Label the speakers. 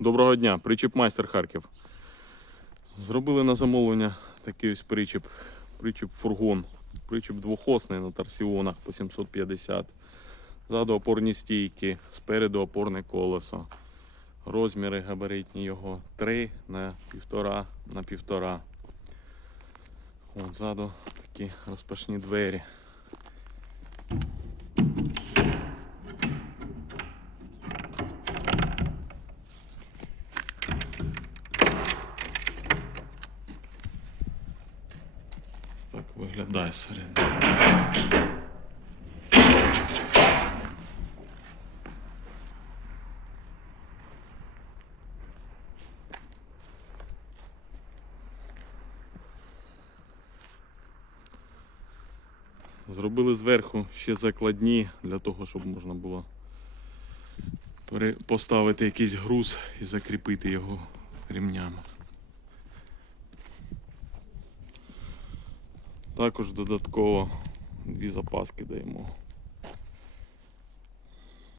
Speaker 1: Доброго дня, причіп майстер Харків. Зробили на замовлення такий ось причіп. Причіп фургон. Причіп двохосний на торсіонах по 750. Ззаду опорні стійки, спереду опорне колесо. Розміри габаритні його 3 на 1,5 на 1,5. Ззаду такі розпашні двері. Так виглядає середина. Зробили зверху ще закладні для того, щоб можна було поставити якийсь груз і закріпити його ремнями. Також додатково дві запаски даємо.